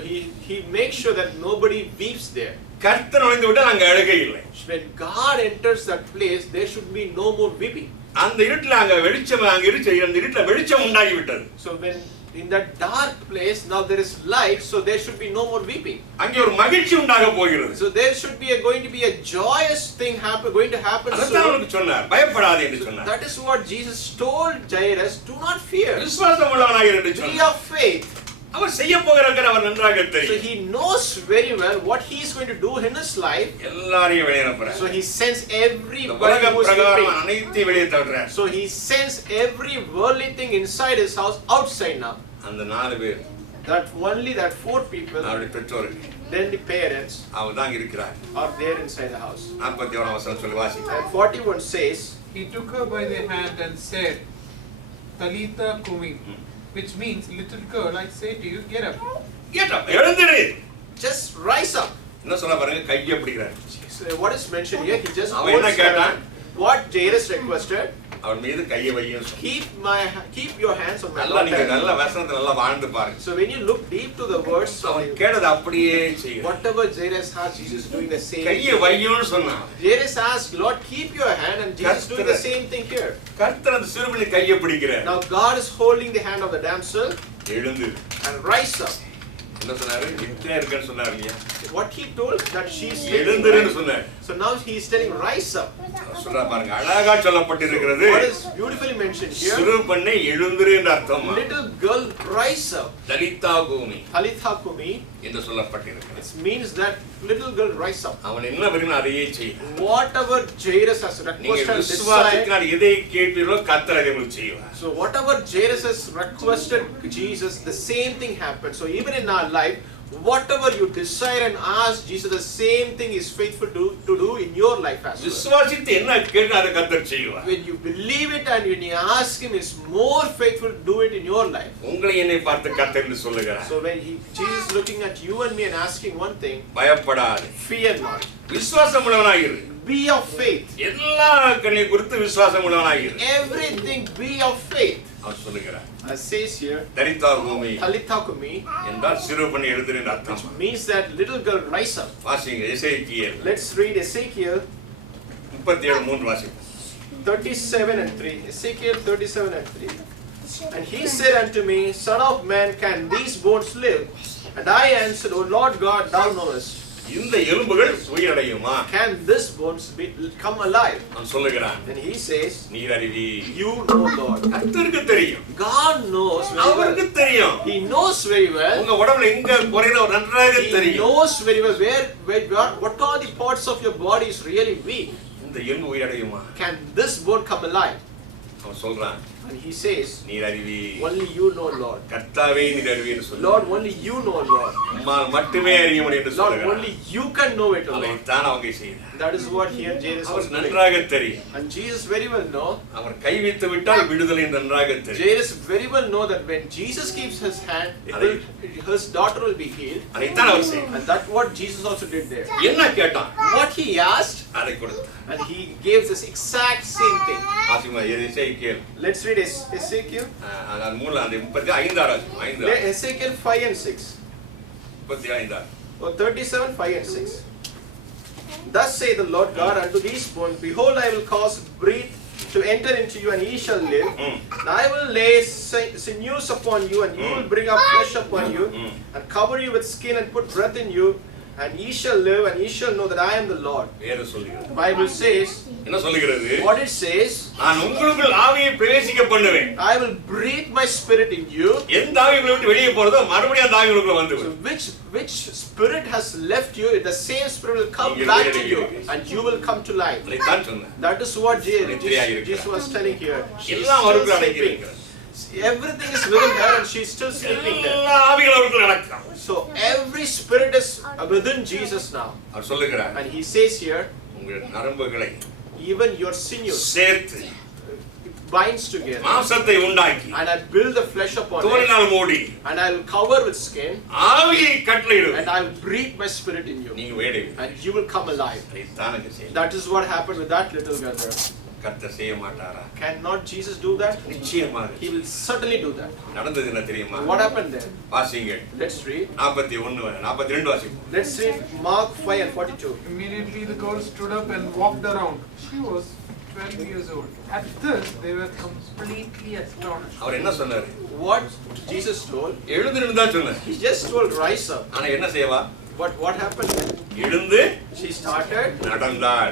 he makes sure that nobody weeps there. கர்த்தர் நுழைந்து விட்டால் அங்க அழுகை இல்லை. When God enters that place, there should be no more weeping. அந்த இருட்டுல அங்க வெளிச்சம் அந்த இருட்டுல வெளிச்சம் உண்டாகி விட்டது. So when in that dark place now there is light, so there should be no more weeping. அங்கே ஒரு மகிழ்ச்சி உண்டாக போகிறது. So there should be going to be a joyous thing going to happen அதான் soon. அவருக்கு சொன்னார், பயப்படாதே என்று சொன்னார். That is what Jesus told Jairus, do not fear. விசுவாசம் உள்ளவனாக இரு என்று Be சொன்னார். of faith. அவர் செய்ய போகிறார் அவர் நன்றாக So தெரியும். he knows very well what he is going to do in his life. எல்லாரையும் வெளியே அனுப்புறார். So he sends இந்த everybody உலக who is பிரகாரம் weeping. அனைத்தையும் வெளியே தள்ளுறார். So he sends every worldly thing inside his house outside now. அந்த 4 பேர் That only that 4 people, அவருடைய பெற்றோர்கள் then the parents அவங்க தான் இருக்கிறார். are there inside the house. 41 வசனம் சொல்லி வாசிங்க. And 41 says, He took her by the hand and said, "Talitha kumi," which means, "Little girl, I say to you, get up." கேட்டா எழுந்திரு. just rise up. என்ன சொல்ல பாருங்க, கையை பிடிக்கிறார். So what is mentioned here? He just அவன் என்ன holds her கேட்டான்? hand. what Jairus requested, அவன் மீது கையை வையும் சொன்னான். keep your hands on my நல்லா நீங்க daughter. நல்ல வசனத்தை நல்லா வாழ்ந்து பாருங்க. So when you look deep to the words, அவன் கேட்டது அப்படியே செய்யும். whatever Jairus asked, Jesus is doing the same. கையை வையும்னு சொன்னான். Jairus asked, Lord, keep your hand, and Jesus is doing the same thing here. கர்த்தர் அந்த சிறுமியின் கையை பிடிக்கிறார். Now God is holding the hand of the damsel எழுந்து and rise up. என்ன சொன்னாரு? நித்தியா இருக்கேன்னு சொன்னாரு இல்லையா? What he told that she is sleeping, எழுந்துருன்னு right? சொன்னார். So now he is telling rise up. சொல்றா பாருங்க, அழகா சொல்லப்பட்டிருக்கிறது. What is beautifully mentioned here? சிறு பெண்ணை எழுந்துரு என்ற அர்த்தம். Little girl rise up. தலிதா கூமி Talitha kumi. என்று சொல்லப்பட்டிருக்கிறது. It means that little girl rise up. அவன் என்ன விரும்பினா அதையே செய்யும். Whatever Jairus has நீங்க requested, decide. விசுவாசத்தினால் எதை கேட்டீர்களோ கர்த்தர் அதை உங்களுக்கு செய்வார். So whatever Jairus has requested Jesus, the same thing happened. So even in our life, whatever you desire and ask Jesus, the same thing is faithful to do in your life as well. விசுவாசித்து என்ன கேட்டா அதை கர்த்தர் செய்வார். When you believe it and when you ask Him, is more faithful to do it in your life. உங்களை என்னை பார்த்து கர்த்தர் என்று சொல்லுகிறார். So when Jesus is looking at you and me and asking one thing, பயப்படாதே, fear not. விசுவாசம் உள்ளவனாயிரு. Be of faith. எல்லா கண்ணையும் குறித்து விசுவாசம் உள்ளவனாயிரு. Everything be of faith. அவர் சொல்லுகிறார். As says here, தரித்தா பூமி Talitha kumi, என்றால் சிறு பெண்ணை எழுதுற அர்த்தம். means that little girl rise up. வாசிங்க எசேக்கியேல் Let's read Ezekiel 37:3 வாசிங்க. 37 and 3. Ezekiel 37 and 3. And he said unto me, Son of man, can these bones live? And I answered, O Lord God, thou knowest. இந்த எலும்புகள் உயிரடையுமா? Can this bones come alive? அவன் சொல்லுகிறான். And he says, நீர் அறிவி. You know, Lord. கர்த்தருக்கு தெரியும். God knows very அவருக்கு well. தெரியும். He knows very well. உங்க உடம்புல எங்க குறையில நன்றாக He தெரியும். knows very well what are the parts of your body is really weak. இந்த எலும்பு உயிரடையுமா? Can this bone come alive? அவன் சொல்றான். And he says, நீர் அறிவி. only you know, Lord. கர்த்தாவே நீர் அறிவின்னு சொல்லு. Lord, only you know, Lord. உம்மால் மட்டுமே அறிய முடியும் என்று Lord, சொல்லுகிறான். only you can know it, O அதை Lord. தான் அவங்க செய்தார். That is what here Jairus was அவருக்கு doing. நன்றாக தெரியும். And Jesus very well know. அவர் கை வைத்து விட்டால் விடுதலை நன்றாக தெரியும். Jairus very well know that when Jesus keeps his hand, his daughter will be healed. அதைத்தான் அவர் செய்தார். And that's what Jesus also did there. என்ன கேட்டான்? What he asked, அதை கொடுத்தார். and he gave this exact same thing. ஆசிமா எசேக்கியேல் Let's read Ezekiel. அந்த 35 Ezekiel 5 and 6. 35 Or 37, 5 and 6. Thus saith the Lord God unto these bones, Behold, I will cause breath to enter into you, and ye shall live. And I will lay sinews upon you, and you will bring up flesh upon you, and cover you with skin, and put breath in you, and ye shall live, and ye shall know that I am the Lord. வேற சொல்லுகிறது. The Bible says, என்ன சொல்லுகிறது? what it says, நான் உங்களுக்குள் ஆவியை பிரவேசிக்க பண்ணுவேன். I will breathe my spirit in you. எந்த ஆவி உங்களை விட்டு வெளியே போறதோ மறுபடியும் அந்த ஆவி உங்களுக்குள்ள So வந்துவிடும். which spirit has left you, the same spirit will come நீங்கள் back to வெளியே you, இருக்கிறீர்கள். and you will come to life. அதைத்தான் சொன்னேன். That is what நித்திரையாக இருக்கிறார். Jesus was telling here. She is எல்லாம் still அவருக்குள் sleeping. அடங்கியிருக்கிறது. Everything is within her and she is still sleeping there. எல்லா ஆவிகளும் அவருக்குள் அடக்கம். So every spirit is within Jesus now. அவர் சொல்லுகிறார். And he says here, உங்கள் நரம்புகளை even your sinews சேர்த்து binds together. மாம்சத்தை உண்டாக்கி And I build the flesh upon it. தோலினால் மூடி And I will cover with skin. ஆவியை கட்டளையிடுவேன். And I will breathe my spirit in you. நீங்க வேடுவீர்கள். And you will come alive. அதைத்தான் அங்க செய்யணும். That is what happened with that little girl there. கர்த்தர் செய்ய மாட்டாரா? Cannot Jesus do that? நிச்சயமாக He will certainly do that. நடந்தது என்ன தெரியுமா? What happened there? வாசிங்க. Let's read. 41 42 வாசிப்போம். Let's read Mark 5 and 42. Immediately the girl stood up and walked around. She was 12 years old. At this, they were completely astonished. அவர் என்ன சொன்னாரு? What Jesus told, எழுந்திருந்து தான் சொன்னார். he just told rise up. ஆனா என்ன செய்வா? But what happened then? எழுந்து She started நடந்தாள்.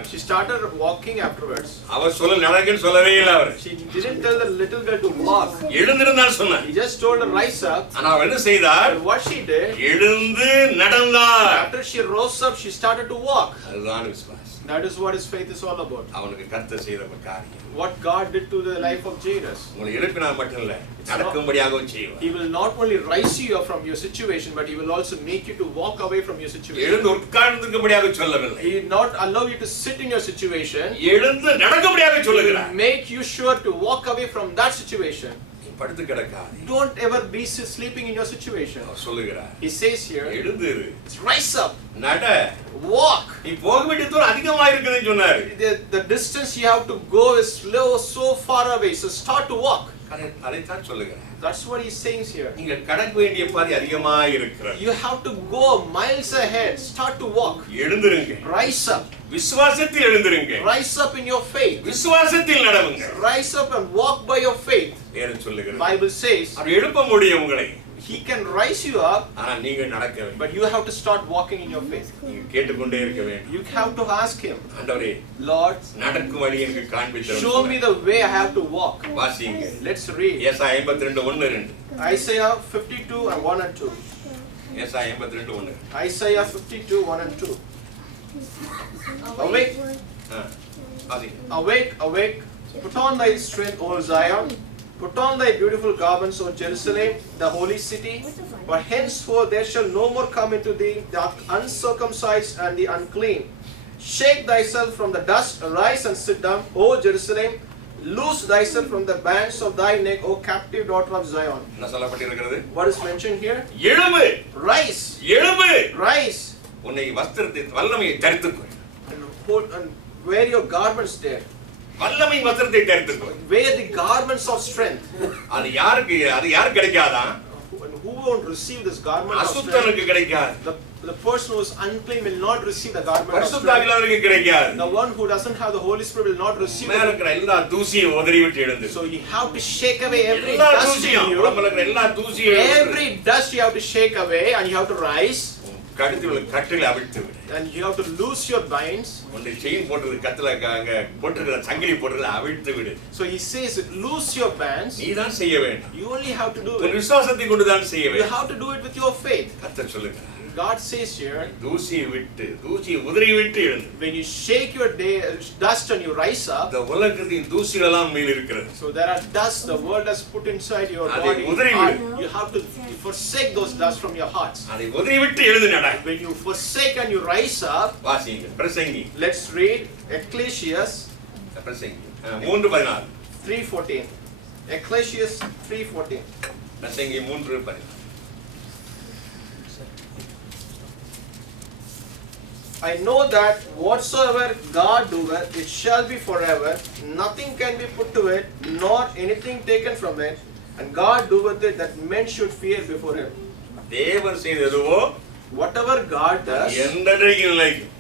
walking afterwards. அவர் சொல்ல நடங்கன்னு சொல்லவே இல்லை அவர். She didn't tell the little girl to walk. எழுந்திருந்தான்னு சொன்னார். He just told her rise up. ஆனா அவ என்ன செய்தார்? And what she did, எழுந்து நடந்தாள். after she rose up, she started to walk. அதுதான் விசுவாசம். That is what his faith is all about. அவனுக்கு கர்த்தர் செய்த ஒரு காரியம். What God did to the life of Jairus. உங்களை எழுப்பினா மட்டும் இல்ல, நடக்கும்படியாகவும் செய்வார். He will not only rise you up from your situation, but he will also make you to walk away from your situation. எழுந்து உட்கார்ந்திருக்கும்படியாக சொல்லவில்லை. He will not allow you to sit in your situation. எழுந்து நடக்கும்படியாக He சொல்லுகிறார். will make you sure to walk away from that situation. படுத்து கிடக்காதே. Don't ever be sleeping in your situation. அவர் சொல்லுகிறார், He says here, எழுந்திரு, rise up, நட. walk. நீ போக வேண்டிய தூரம் அதிகமா இருக்குதுன்னு சொன்னாரு. The distance you have to go is so far away. So start to walk. அதைத்தான் சொல்லுகிறேன். That's what he's saying here. நீங்க கடக்க வேண்டிய பாதை அதிகமா இருக்கிறது. You have to go miles ahead. Start to walk. எழுந்திருங்க. Rise up. விசுவாசத்தில் எழுந்திருங்க. Rise up in your faith. விசுவாசத்தில் நடவுங்க. Rise up and walk by your faith. வேதம் சொல்லுகிறது. Bible says அவர் எழுப்ப முடியும் உங்களை. He can rise you up, ஆனா நீங்க நடக்க வேண்டும். but you have to start walking in your faith. நீங்க கேட்டுக்கொண்டே இருக்க வேண்டும். You have to ask him, ஆண்டவரே, Lord, நடக்கும் வழி எனக்கு காண்பித்து show me the way I have to walk. வாசிங்க. Let's read. ஏசாயா 52:1-2. Isaiah 52 and 1 and 2. ஏசாயா 52:1. Isaiah 52, 1 and 2. Awake, வாசிங்க. awake, awake, put on thy strength, O Zion. Put on thy beautiful garments, O Jerusalem, the holy city. For henceforth there shall no more come into thee the uncircumcised and the unclean. Shake thyself from the dust, arise and sit down, O Jerusalem. Loose thyself from the bands of thy neck, O captive daughter of Zion. என்ன சொல்லப்பட்டிருக்கிறது? What is mentioned here? எழும்பு, Rise, எழும்பு. rise, உன்னை வஸ்திரத்தை வல்லமையை தரித்துக்கொள். and wear your garments there. வல்லமை வஸ்திரத்தை தரித்துக்கொள். Wear the garments of strength. அது யாருக்கு கிடைக்காதா? And who won't receive this garment of strength? அசுத்தனுக்கு கிடைக்காது. The person who is unclean will not receive the garment of பரிசுத்த strength. ஆவியானவருக்கு கிடைக்காது. The one who doesn't have the Holy Spirit will not receive மேல it. இருக்கிற எல்லா தூசியும் உதறி விட்டு எழுந்து. So you have to shake away every எல்லா dust in தூசியும், you. உடம்புல இருக்கிற எல்லா தூசியும் Every dust you have to shake away and you have to rise. கழுத்தில் கட்டில அவிழ்த்து விடு. And you have to loose your binds. உன்னை செயின் போட்டது கத்துல அங்க போட்டுக்கிற சங்கிலி போட்டது அவிழ்த்து விடு. So he says, loose your bands. நீ தான் செய்ய வேண்டும். You only have to do உன் it. விசுவாசத்தை கொண்டு தான் செய்ய You வேண்டும். have to do it with your faith. கர்த்தர் சொல்லுகிறார். God says here, தூசியை உதறி விட்டு எழுந்து. when you shake your dust and you rise up, இந்த உலகத்தின் தூசிகள் எல்லாம் மேல் இருக்கிறது. so there are dust the world has put inside your அதை body. உதறி விடு. You have to forsake those dust from your hearts. அதை உதறி விட்டு எழுந்து நட. When you forsake and you rise up, வாசிங்க. பிரசங்கி. let's read Ecclesiastes பிரசங்கி 3:14. 3:14. Ecclesiastes 3:14. பிரசங்கி 3:14. I know that whatsoever God doeth, it shall be forever. Nothing can be put to it, nor anything taken from it. And God doeth it that men should fear before him. தேவன் செய்ததுவோ Whatever God does, என்றென்றைக்கும் நிலைக்கும்.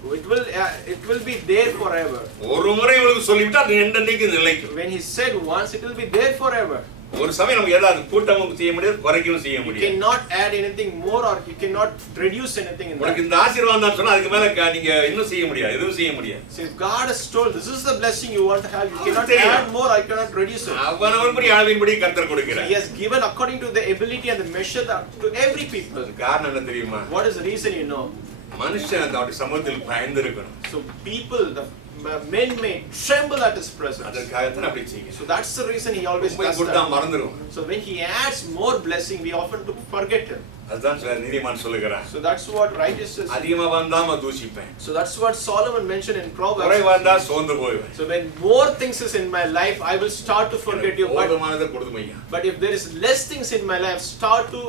it will be there forever. ஒரு முறை உங்களுக்கு சொல்லிவிட்டா அது என்றென்றைக்கும் நிலைக்கும். When he said once, it will be there forever. ஒரு சமயம் நமக்கு ஏதாவது கூட்டமும் செய்ய முடியாது, குறைக்கவும் செய்ய You முடியாது. cannot add anything more or you cannot reduce anything in உனக்கு that. இந்த ஆசீர்வாதம் தான் சொன்னா அதுக்கு மேல நீங்க இன்னும் செய்ய முடியாது, எதுவும் செய்ய முடியாது. So if God has told this is the blessing you want to have, you cannot தெரியும். add more or you cannot reduce it. அவனவன்படி அளவின்படி கர்த்தர் கொடுக்கிறார். He has given according to the ability and the measure to every people. அதுக்கு காரணம் என்ன தெரியுமா? What is the reason you know? மனுஷன் அவருடைய சமூகத்தில் பயந்து இருக்கணும். So people, the men may tremble at his presence. அதற்காகத்தான் அப்படி செய்யுங்க. So that's the reason he always does கொடுத்தா that. மறந்துடும். So when he adds more blessing, we often forget him. அதுதான் நீதிமான் சொல்லுகிறான். So that's what righteous is. அதிகமா வந்தாம தூசிப்பேன். So that's what Solomon mentioned in Proverbs. குறைவா வந்தா சோர்ந்து போவேன். So when more things is in my life, I will start to forget you. போதுமானதை கொடுத்துமையா. But if there is less things in my life, start to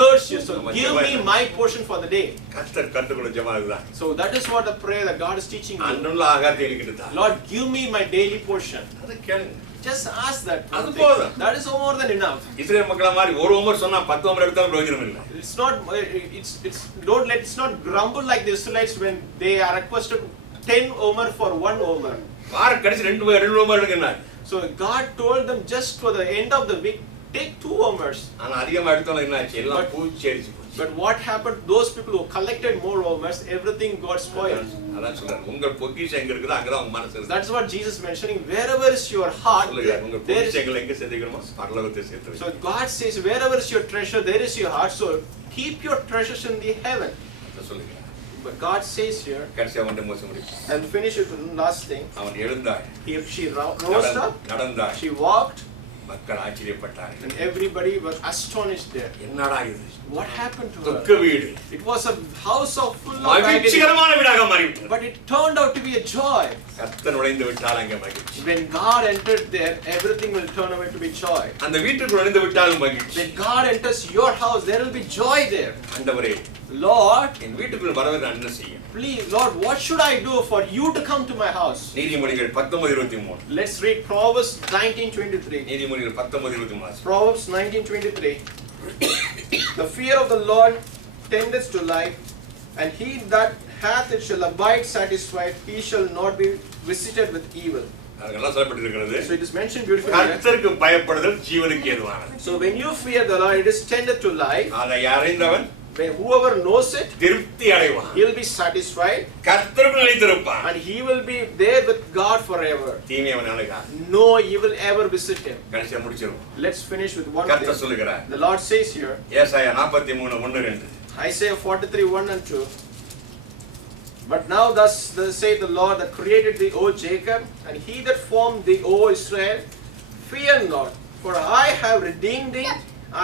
curse you. So give me my portion for the day. கர்த்தர் கற்றுக்கொள்ள ஜெபம் இதுதான். So that is what the prayer that God is teaching me. அன்றுள்ள ஆகாரத்தை எனக்கு தா. Lord, give me my daily portion. அது கேளுங்க. Just ask that. அது போதும். That is more than enough. இஸ்ரவேல் மக்கள மாதிரி ஒரு ஓமர் சொன்னா 10 ஓமர் எடுத்தாலும் பிரயோஜனம் இல்லை. It's not. It's not grumble like the Israelites when they are requested 10 omer for 1 omer. வார கடைசி 2 ஓமர் எடுக்கணும். So God told them just for the end of the week, take 2 omers. ஆனா அதிகமா எடுத்தாலும் என்ன ஆச்சு? எல்லாம் பூச்சி அடிச்சு போச்சு. But what happened? Those people who collected more omers, everything got spoiled. அதான் சொல்றாரு. உங்க பொக்கிஷம் எங்க இருக்குதோ அங்க தான் உங்க மனசு இருக்கு. That's what Jesus mentioning. Wherever is your heart, சொல்லுங்க. உங்க there is. பொக்கிஷங்களை எங்க சேர்த்துக்கணுமோ பரலோகத்தை சேர்த்து வைங்க. So God says, wherever is your treasure, there is your heart. So keep your treasures in the heaven. சொல்லுங்க. But God says here, கடைசியா வந்து மோச முடியும். and finish it with the last thing. அவன் எழுந்தாள். She rose up, நடந்தாள். she walked, மக்கள் ஆச்சரியப்பட்டார்கள். And everybody was astonished there. என்னடா இது? What happened to துக்க her? வீடு. It was a house of full of agony, மகிழ்ச்சிகரமான வீடாக மாறிவிட்டது. but it turned out to be a joy. கர்த்தர் நுழைந்து விட்டால் அங்கே மகிழ்ச்சி. When God entered there, everything will turn out to be joy. அந்த வீட்டுக்குள் நுழைந்து விட்டாலும் மகிழ்ச்சி. When God enters your house, there will be joy there. ஆண்டவரே, Lord, என் வீட்டுக்குள் வரவே நான் என்ன செய்யும்? please, Lord, what should I do for you to come to my house? நீதிமொழிகள் 19:23. Let's read Proverbs 19:23. நீதிமொழிகள் 19:23. Proverbs 19:23. The fear of the Lord tendeth to life, and he that hath it shall abide satisfied. He shall not be visited with evil. அதெல்லாம் சொல்லப்பட்டிருக்கிறது. So it is mentioned beautifully here. கர்த்தருக்கு பயப்படுதல் ஜீவனுக்கு ஏதுவானது. So when you fear the Lord, it is tended to life. அதை அறிந்தவன் When whoever knows it, திருப்தி அடைவான். he will be satisfied, கர்த்தருக்கு நிலைத்திருப்பான். and he will be there with God forever. தீமை அவன் அணுகாது. No evil ever visit him. கடைசியா முடிச்சிருவோம். Let's finish with one கர்த்தர் thing. சொல்லுகிறார். The Lord says here, ஏசாயா 43:1-2. Isaiah 43:1 and 2. But now thus saith the Lord that created thee, O Jacob, and he that formed thee, O Israel, fear not, for I have redeemed thee,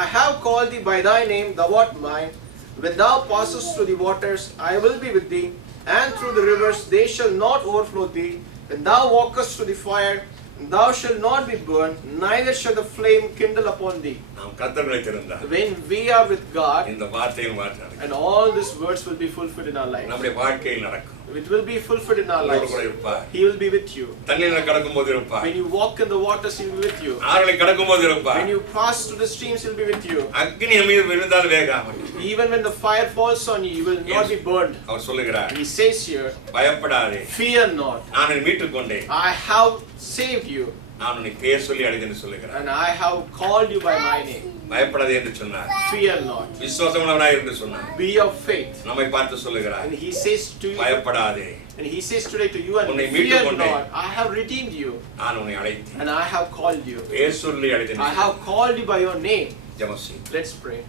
I have called thee by thy name, thou art mine. When thou passest through the waters, I will be with thee, and through the rivers, they shall not overflow thee. When thou walkest through the fire, thou shalt not be burned, neither shall the flame kindle upon thee. நாம் கர்த்தர் நிலைத்திருந்தால் When we are with God, இந்த வார்த்தையின் வார்த்தை and all these words will be fulfilled in our life. நம்முடைய வாழ்க்கையில் நடக்கும். It will be fulfilled in our உங்களோடு lives. கூட இருப்பார். He will be with you. தண்ணீர்ல கடக்கும்போது இருப்பார். When you walk in the waters, He will be with you. ஆறுகளை கடக்கும்போது இருப்பார். When you pass through the streams, He will be with you. அக்கினி மீது விழுந்தால் வேகாமல். Even when the fire falls on you, you will not be burned. அவர் சொல்லுகிறார். He says here, பயப்படாதே. fear not. நான் உன்னை மீட்டுக் கொண்டேன். I have saved you, நான் உன்னை பேர் சொல்லி அழைத்தேன் என்று சொல்லுகிறார். and I have called you by my name. பயப்படாதே என்று சொன்னார். Fear not. விசுவாசமுள்ளவனாய் என்று சொன்னார். Be of faith. நம்மை பார்த்து சொல்லுகிறார். And He says to you, பயப்படாதே. and He says today to you, and உன்னை fear மீட்டுக் கொண்டேன். not. I have redeemed you, நான் உன்னை அழைத்தேன். and I have called you. பேர் சொல்லி அழைத்தேன். I have called you by your name. ஜெபம் செய். Let's pray.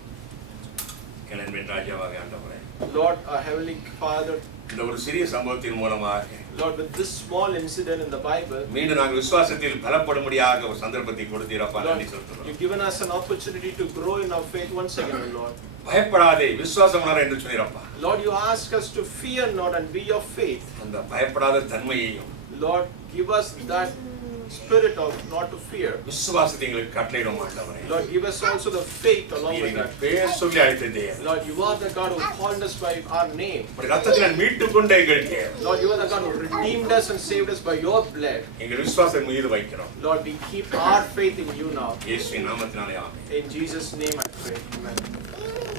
என் ராஜாவாக ஆண்டவரே, Lord, our Heavenly Father, இந்த ஒரு சிறிய சம்பவத்தின் மூலமாக Lord, with this small incident in the Bible, மீண்டும் நாங்கள் விசுவாசத்தில் பலப்படும்படியாக ஒரு சந்தர்ப்பத்தை கொடுத்தீரப்பா, Lord, நன்றி சொல்கிறோம். you've given us an opportunity to grow in our faith once again, Lord. பயப்படாதே, விசுவாசமுள்ளவர் என்று சொன்னீரப்பா. Lord, you ask us to fear not and be of faith. அந்த பயப்படாத தன்மையையும் Lord, give us that spirit of not to fear. விசுவாசத்தை எங்களுக்கு கட்டளையிடும் ஆண்டவரே. Lord, give us also the faith along with நீங்கள் that. பேர் சொல்லி அழைத்த தேவன். Lord, you are the God who called us by our name. உம்முடைய ரத்தத்தினால் மீட்டுக் கொண்ட எங்கள் தேவன். Lord, you are the God who redeemed us and saved us by your blood. எங்கள் விசுவாசம் மீது வைக்கிறோம். Lord, we keep our faith in you now. இயேசுவின் நாமத்தினாலே ஆமென். In Jesus' name I pray. Amen.